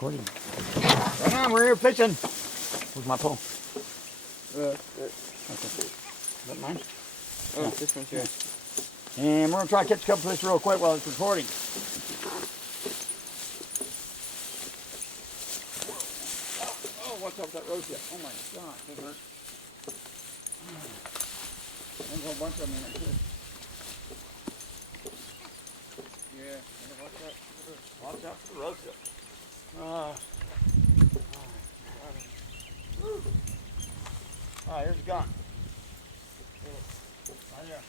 recording. Hang on, we're here fishing. Where's my pole? Okay. Is that mine? Oh, yeah. This one's here. And we're going to try to catch a couple fish real quick while it's recording. Oh, what's up with that roach yet? Oh my God, that hurt. There's a whole bunch of them in there too. Yeah, Watch out for the roach yet. Alright, here's the gun. Right there.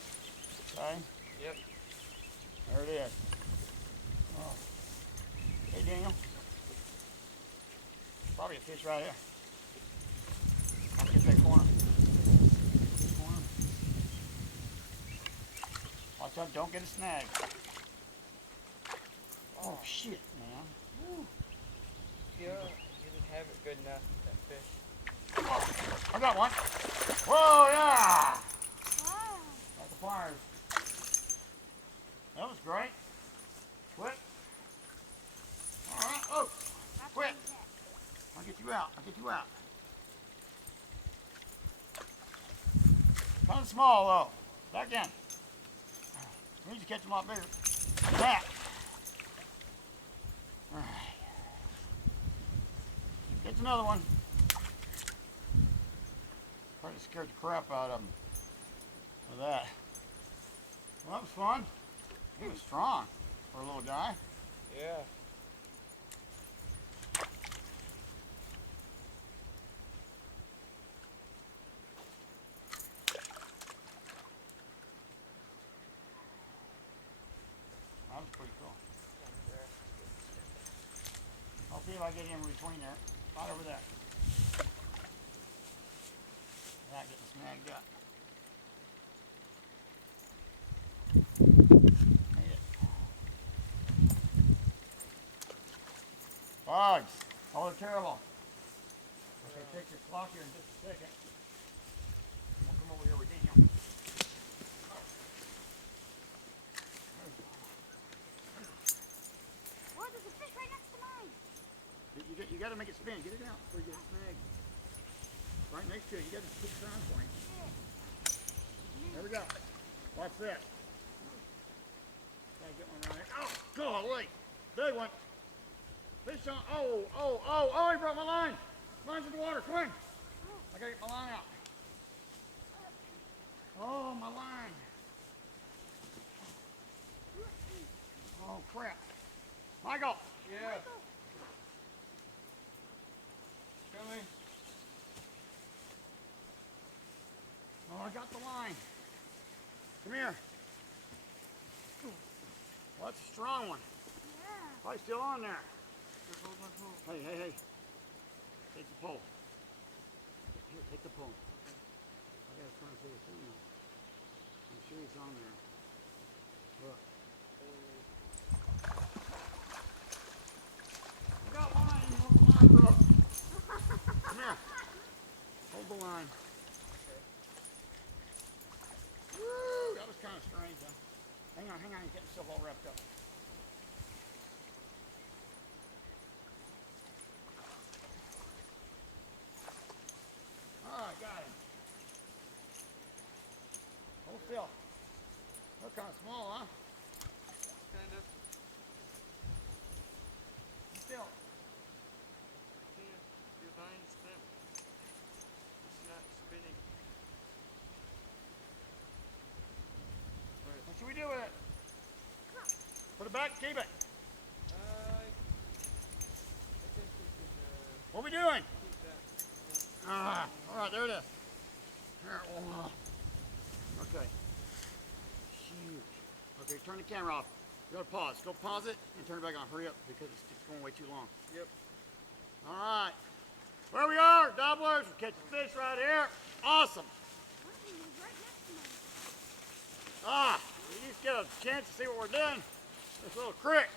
Okay? Yep. There it is. Oh. Hey, Daniel. Probably a fish right here. I'll get that corner. This corner. Watch out, don't get a snag. Oh, shit, man. Woo. Yeah, you didn't have it good enough, that fish. Oh, I got one. Whoa, yeah! Wow. Got the pliers. That was great. Quit. All right. Oh, quit. I'll get you out. I'll get you out. Kind of small, though. Back in. We need to catch them a lot bigger. Like that. All right. Gets another one. Probably scared the crap out of him with that. Well, that was fun. He was strong for a little guy. Yeah. That was pretty cool. I'll see if I get in between there. Right over there. That getting snagged up. Made it. Bugs. Oh, they're terrible. Okay, take your clock here in just a second. We'll come over here with Daniel. Whoa, there's a fish right next to mine. You got to make it spin. Get it out before you get it snagged. Right next to it. You got to keep it around for him. There we go. Watch this. Gotta get one around there. Oh, golly. Big one. Fish on. Oh, he brought my line. Line's in the water. Swing. I gotta get my line out. Oh, my line. Oh, crap. Michael. Yeah. Coming. Oh, I got the line. Come here. Well, that's a strong one. Yeah. Probably still on there. Hold my pole. Hey. Take the pole. Here, take the pole. I gotta try and pull the thing out. I'm sure he's on there. Look. I got line. Hold the line, bro. Come here. Hold the line. Woo! That was kind of strange, huh? Hang on. He's getting himself all wrapped up. Alright, got him. Hold still. They're kind of small, huh? Kind of. Still. Yeah. Your line's limp. It's not spinning. What should we do with it? Put it back, keep it. I think we could What are we doing? keep that. Alright, there it is. Here, okay. Shoot. Okay, turn the camera off. You gotta pause. Go pause it and turn it back on. Hurry up because it's going way too long. Yep. Alright. Where we are, Doplers. We're catching fish right here. Awesome. Something was right next to mine. You just get a chance to see what we're doing. This little creek.